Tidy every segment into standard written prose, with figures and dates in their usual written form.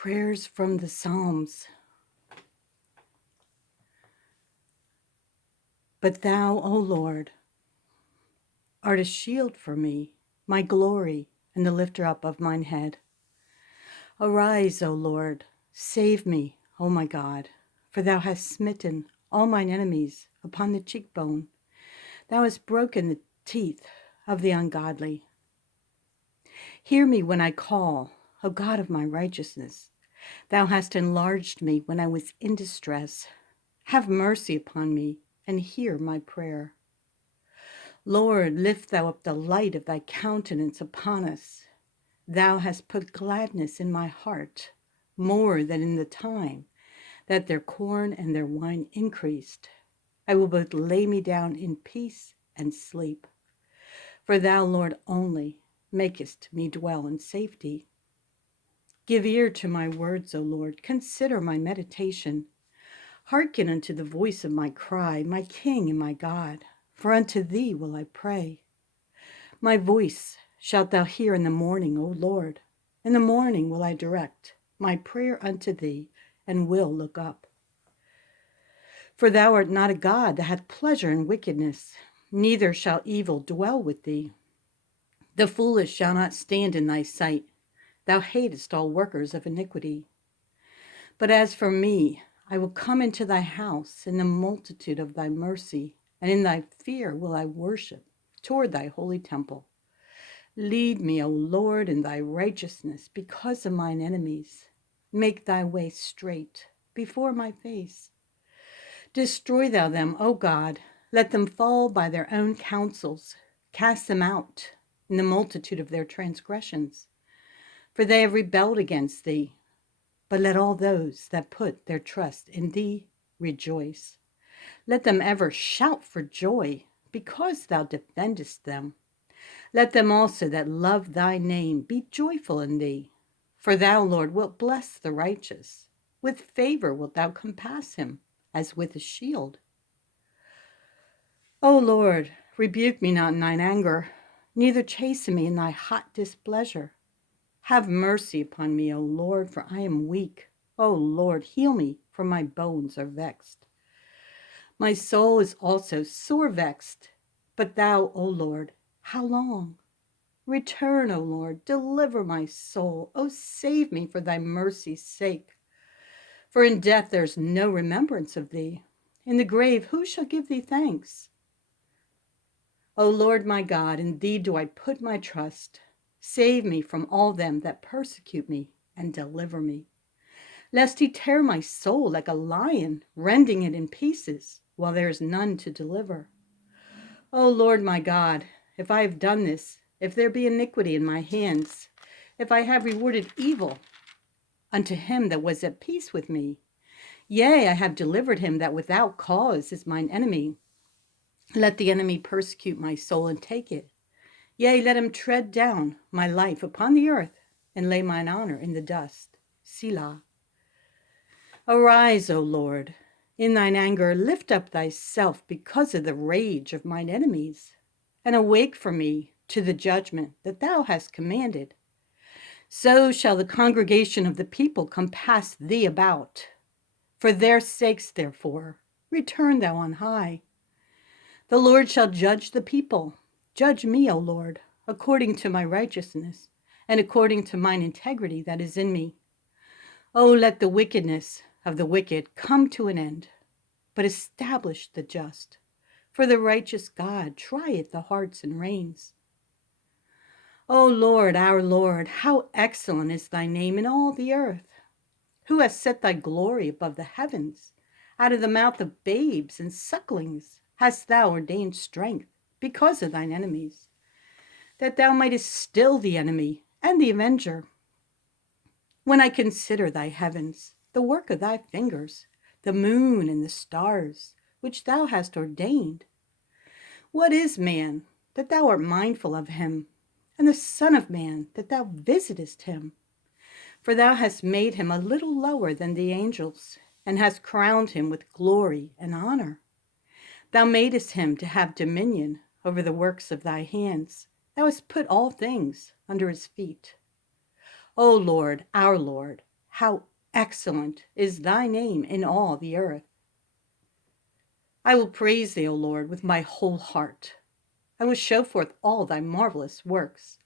Prayers from the Psalms. But thou, O Lord, art a shield for me, my glory, and the lifter up of mine head. Arise, O Lord, save me, O my God, for thou hast smitten all mine enemies upon the cheekbone. Thou hast broken the teeth of the ungodly. Hear me when I call, O God of my righteousness. Thou hast enlarged me when I was in distress. Have mercy upon me and hear my prayer. Lord, lift thou up the light of thy countenance upon us. Thou hast put gladness in my heart, more than in the time that their corn and their wine increased. I will both lay me down in peace and sleep. For thou, Lord, only makest me dwell in safety. Give ear to my words, O Lord. Consider my meditation. Hearken unto the voice of my cry, my King and my God, for unto thee will I pray. My voice shalt thou hear in the morning, O Lord. In the morning will I direct my prayer unto thee, and will look up. For thou art not a God that hath pleasure in wickedness, neither shall evil dwell with thee. The foolish shall not stand in thy sight. Thou hatest all workers of iniquity. But as for me, I will come into thy house in the multitude of thy mercy, and in thy fear will I worship toward thy holy temple. Lead me, O Lord, in thy righteousness because of mine enemies. Make thy way straight before my face. Destroy thou them, O God. Let them fall by their own counsels. Cast them out in the multitude of their transgressions. For they have rebelled against thee. But let all those that put their trust in thee rejoice. Let them ever shout for joy, because thou defendest them. Let them also that love thy name be joyful in thee. For thou, Lord, wilt bless the righteous. With favor wilt thou compass him, as with a shield. O Lord, rebuke me not in thine anger, neither chasten me in thy hot displeasure. Have mercy upon me, O Lord, for I am weak. O Lord, heal me, for my bones are vexed. My soul is also sore vexed. But thou, O Lord, how long? Return, O Lord, deliver my soul. O save me for thy mercy's sake. For in death there is no remembrance of thee. In the grave who shall give thee thanks? O Lord my God, in thee do I put my trust. Save me from all them that persecute me, and deliver me. Lest he tear my soul like a lion, rending it in pieces, while there is none to deliver. O Lord my God, if I have done this, if there be iniquity in my hands, if I have rewarded evil unto him that was at peace with me, yea, I have delivered him that without cause is mine enemy. Let the enemy persecute my soul and take it. Yea, let him tread down my life upon the earth, and lay mine honor in the dust. Selah. Arise, O Lord, in thine anger lift up thyself because of the rage of mine enemies, and awake for me to the judgment that thou hast commanded. So shall the congregation of the people compass thee about. For their sakes, therefore, return thou on high. The Lord shall judge the people. Judge me, O Lord, according to my righteousness, and according to mine integrity that is in me. O let the wickedness of the wicked come to an end, but establish the just. For the righteous God trieth the hearts and reins. O Lord, our Lord, how excellent is thy name in all the earth. Who has set thy glory above the heavens? Out of the mouth of babes and sucklings hast thou ordained strength because of thine enemies, that thou mightest still the enemy and the avenger. When I consider thy heavens, the work of thy fingers, the moon and the stars, which thou hast ordained. What is man, that thou art mindful of him, and the Son of Man, that thou visitest him? For thou hast made him a little lower than the angels, and hast crowned him with glory and honor. Thou madest him to have dominion over the works of thy hands. Thou hast put all things under his feet. O Lord, our Lord, How excellent is thy name in all the earth. I will praise thee, O Lord, with my whole heart. I will show forth all thy marvelous works.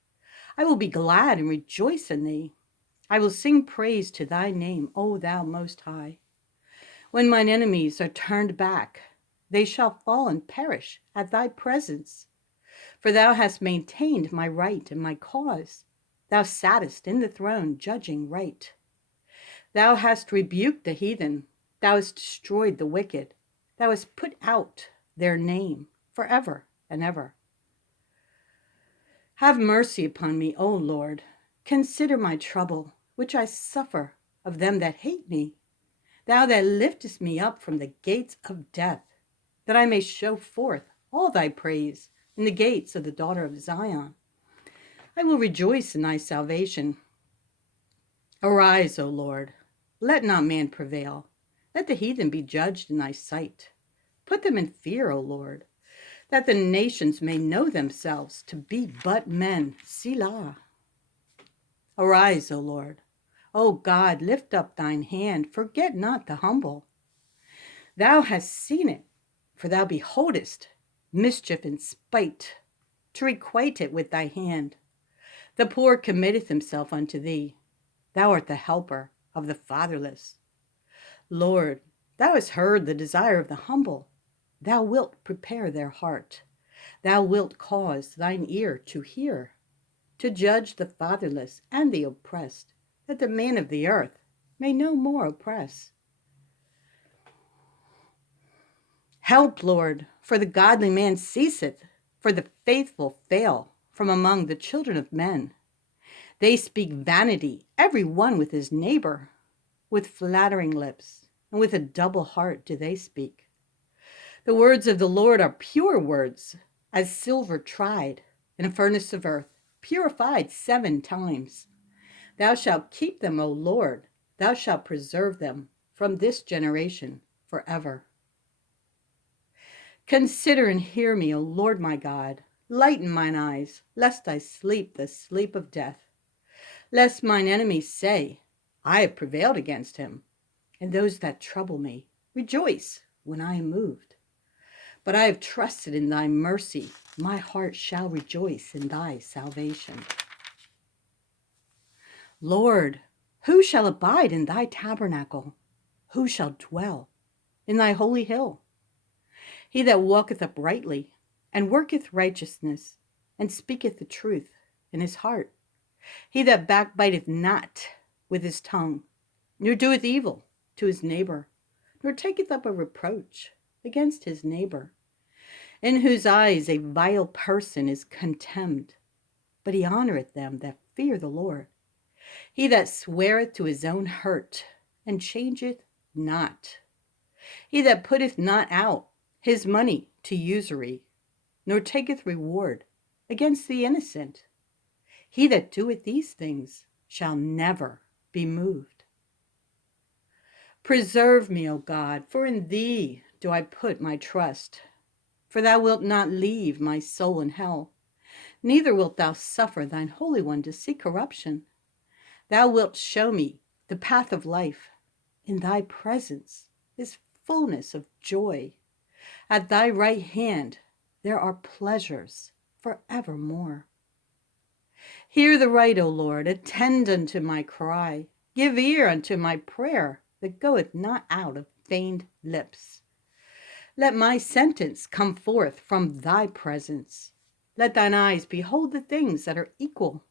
I will be glad and rejoice in thee. I will sing praise to thy name, O thou most high. When mine enemies are turned back, they shall fall and perish at thy presence. For thou hast maintained my right and my cause. Thou sattest in the throne, judging right. Thou hast rebuked the heathen. Thou hast destroyed the wicked. Thou hast put out their name forever and ever. Have mercy upon me, O Lord. Consider my trouble, which I suffer of them that hate me. Thou that liftest me up from the gates of death, that I may show forth all thy praise in the gates of the daughter of Zion. I will rejoice in thy salvation. Arise, O Lord. Let not man prevail. Let the heathen be judged in thy sight. Put them in fear, O Lord, that the nations may know themselves to be but men. Selah. Arise, O Lord. O God, lift up thine hand. Forget not the humble. Thou hast seen it, for thou beholdest mischief and spite, to requite it with thy hand. The poor committeth himself unto thee. Thou art the helper of the fatherless. Lord, thou hast heard the desire of the humble. Thou wilt prepare their heart. Thou wilt cause thine ear to hear, to judge the fatherless and the oppressed, that the man of the earth may no more oppress. Help, Lord, for the godly man ceaseth, for the faithful fail from among the children of men. They speak vanity, every one with his neighbor. With flattering lips and with a double heart do they speak. The words of the Lord are pure words, as silver tried in a furnace of earth, purified 7 times. Thou shalt keep them, O Lord. Thou shalt preserve them from this generation forever. Consider and hear me, O Lord my God. Lighten mine eyes, lest I sleep the sleep of death. Lest mine enemies say, I have prevailed against him, and those that trouble me rejoice when I am moved. But I have trusted in thy mercy. My heart shall rejoice in thy salvation. Lord, who shall abide in thy tabernacle? Who shall dwell in thy holy hill? He that walketh uprightly, and worketh righteousness, and speaketh the truth in his heart. He that backbiteth not with his tongue, nor doeth evil to his neighbor, nor taketh up a reproach against his neighbor, in whose eyes a vile person is contemned, but he honoreth them that fear the Lord. He that sweareth to his own hurt, and changeth not. He that putteth not out his money to usury, nor taketh reward against the innocent. He that doeth these things shall never be moved. Preserve me, O God, for in thee do I put my trust. For thou wilt not leave my soul in hell, neither wilt thou suffer thine Holy One to see corruption. Thou wilt show me the path of life. In thy presence is fullness of joy. At thy right hand there are pleasures forevermore. Hear the right, O Lord, attend unto my cry. Give ear unto my prayer that goeth not out of feigned lips. Let my sentence come forth from thy presence. Let thine eyes behold the things that are equal.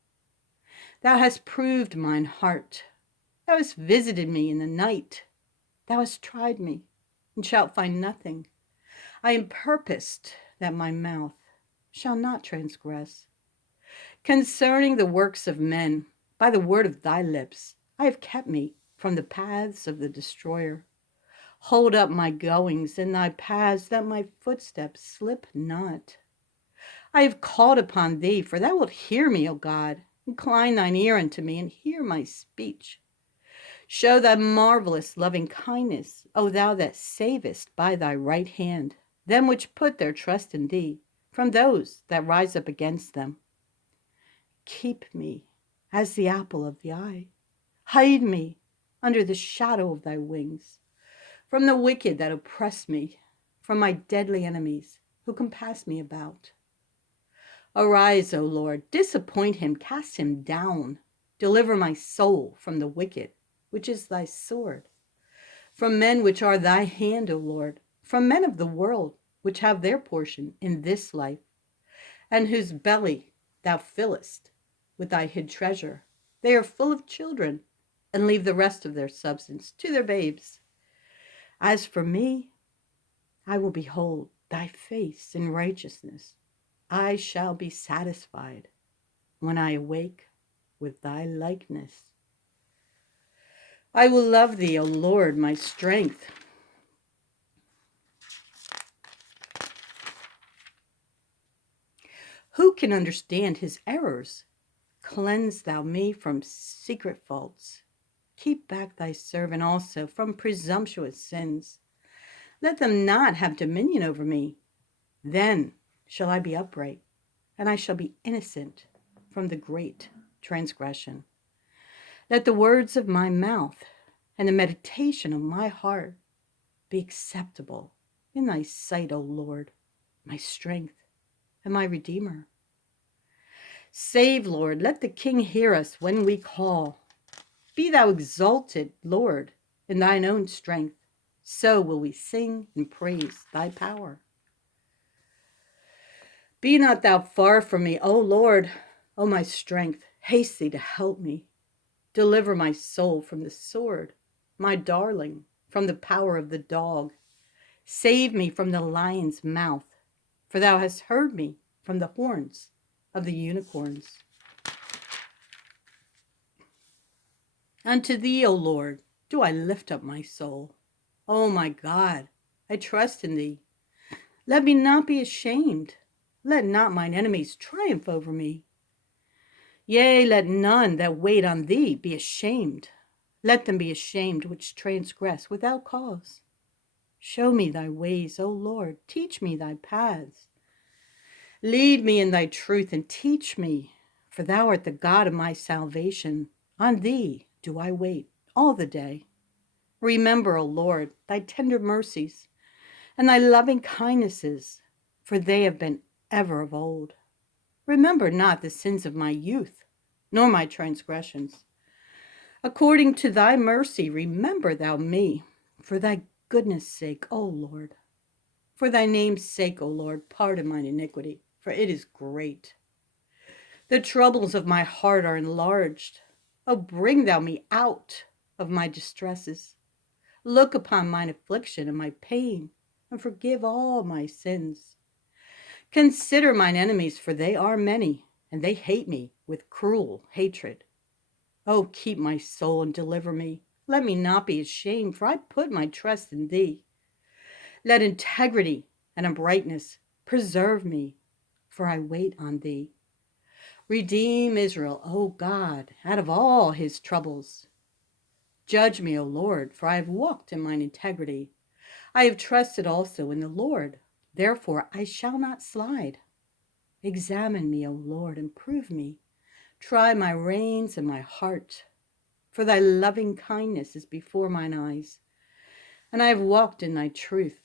Thou hast proved mine heart. Thou hast visited me in the night. Thou hast tried me, and shalt find nothing. I am purposed that my mouth shall not transgress. Concerning the works of men, by the word of thy lips, I have kept me from the paths of the destroyer. Hold up my goings in thy paths, that my footsteps slip not. I have called upon thee, for thou wilt hear me, O God. Incline thine ear unto me, and hear my speech. Show thy marvelous loving kindness, O thou that savest by thy right hand them which put their trust in thee, from those that rise up against them. Keep me as the apple of the eye. Hide me under the shadow of thy wings, from the wicked that oppress me, from my deadly enemies who compass me about. Arise, O Lord, disappoint him, cast him down. Deliver my soul from the wicked, which is thy sword, from men which are thy hand, O Lord, from men of the world, which have their portion in this life, and whose belly thou fillest with thy hid treasure. They are full of children, and leave the rest of their substance to their babes. As for me, I will behold thy face in righteousness. I shall be satisfied when I awake with thy likeness. I will love thee, O Lord, my strength. Who can understand his errors? Cleanse thou me from secret faults. Keep back thy servant also from presumptuous sins. Let them not have dominion over me. Then shall I be upright, and I shall be innocent from the great transgression. Let the words of my mouth and the meditation of my heart be acceptable in thy sight, O Lord, my strength and my Redeemer. Save, Lord, let the King hear us when we call. Be thou exalted, Lord, in thine own strength. So will we sing and praise thy power. Be not thou far from me, O Lord, O my strength. Haste thee to help me. Deliver my soul from the sword, my darling, from the power of the dog. Save me from the lion's mouth, for thou hast heard me from the horns of the unicorns. Unto thee, O Lord, do I lift up my soul. O my God, I trust in thee. Let me not be ashamed. Let not mine enemies triumph over me. Yea, let none that wait on thee be ashamed. Let them be ashamed which transgress without cause. Show me thy ways, O Lord. Teach me thy paths. Lead me in thy truth and teach me, for thou art the God of my salvation. On thee do I wait all the day. Remember, O Lord, thy tender mercies and thy loving kindnesses, for they have been ever of old. Remember not the sins of my youth, nor my transgressions. According to thy mercy, remember thou me, for thy goodness' sake, O Lord. For thy name's sake, O Lord, pardon mine iniquity, for it is great. The troubles of my heart are enlarged. O bring thou me out of my distresses. Look upon mine affliction and my pain, and forgive all my sins. Consider mine enemies, for they are many, and they hate me with cruel hatred. Oh, keep my soul and deliver me. Let me not be ashamed, for I put my trust in thee. Let integrity and uprightness preserve me, for I wait on thee. Redeem Israel, O God, out of all his troubles. Judge me, O Lord, for I have walked in mine integrity. I have trusted also in the Lord, therefore I shall not slide. Examine me, O Lord, and prove me. Try my reins and my heart, for thy loving kindness is before mine eyes, and I have walked in thy truth.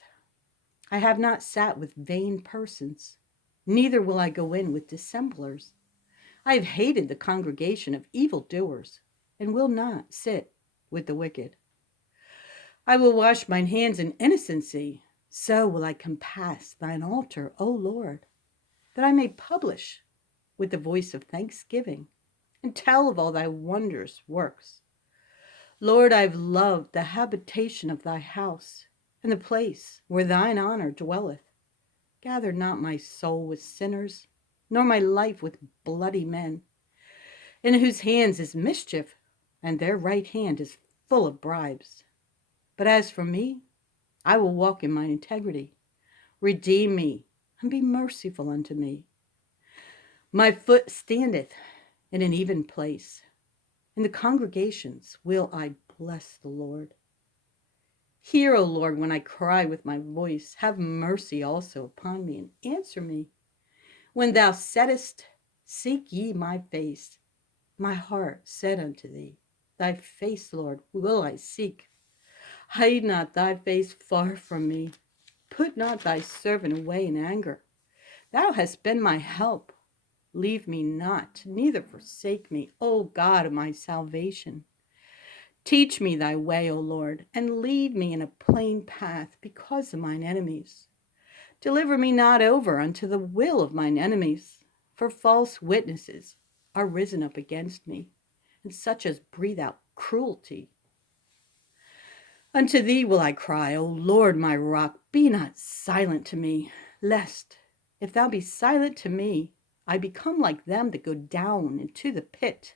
I have not sat with vain persons, neither will I go in with dissemblers. I have hated the congregation of evildoers, and will not sit with the wicked. I will wash mine hands in innocency, so will I compass thine altar, O Lord, that I may publish with the voice of thanksgiving, and tell of all thy wondrous works. Lord, I've loved the habitation of thy house, and the place where thine honor dwelleth. Gather not my soul with sinners, nor my life with bloody men, in whose hands is mischief, and their right hand is full of bribes. But as for me, I will walk in mine integrity. Redeem me, and be merciful unto me. My foot standeth in an even place. In the congregations will I bless the Lord. Hear, O Lord, when I cry with my voice. Have mercy also upon me, and answer me. When thou saidst, seek ye my face, my heart said unto thee, Thy face, Lord, will I seek. Hide not thy face far from me. Put not thy servant away in anger. Thou hast been my help. Leave me not, neither forsake me, O God of my salvation. Teach me thy way, O Lord, and lead me in a plain path because of mine enemies. Deliver me not over unto the will of mine enemies, for false witnesses are risen up against me, and such as breathe out cruelty. Unto thee will I cry, O Lord my rock, be not silent to me, lest, if thou be silent to me, I become like them that go down into the pit.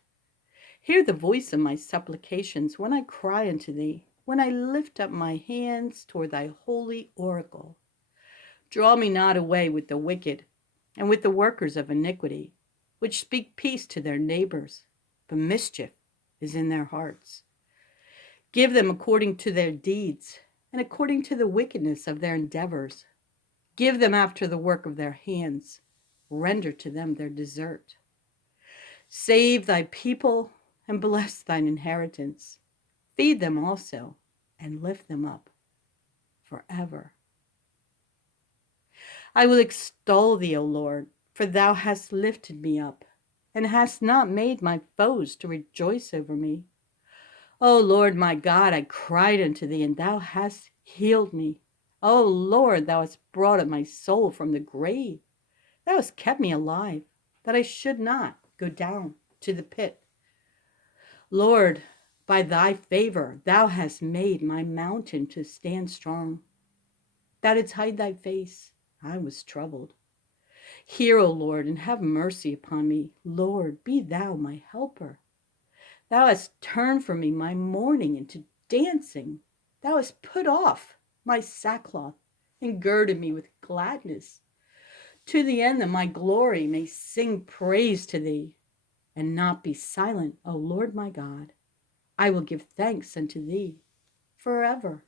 Hear the voice of my supplications when I cry unto thee, when I lift up my hands toward thy holy oracle. Draw me not away with the wicked and with the workers of iniquity, which speak peace to their neighbors, but mischief is in their hearts. Give them according to their deeds and according to the wickedness of their endeavors. Give them after the work of their hands. Render to them their desert. Save thy people and bless thine inheritance. Feed them also and lift them up forever. I will extol thee, O Lord, for thou hast lifted me up, and hast not made my foes to rejoice over me. O Lord my God, I cried unto thee, and thou hast healed me. O Lord, thou hast brought up my soul from the grave. Thou hast kept me alive, that I should not go down to the pit. Lord, by thy favor, thou hast made my mountain to stand strong. Thou didst hide thy face, I was troubled. Hear, O Lord, and have mercy upon me. Lord, be thou my helper. Thou hast turned from me my mourning into dancing. Thou hast put off my sackcloth and girded me with gladness, to the end that my glory may sing praise to thee, and not be silent, O Lord my God. I will give thanks unto thee forever.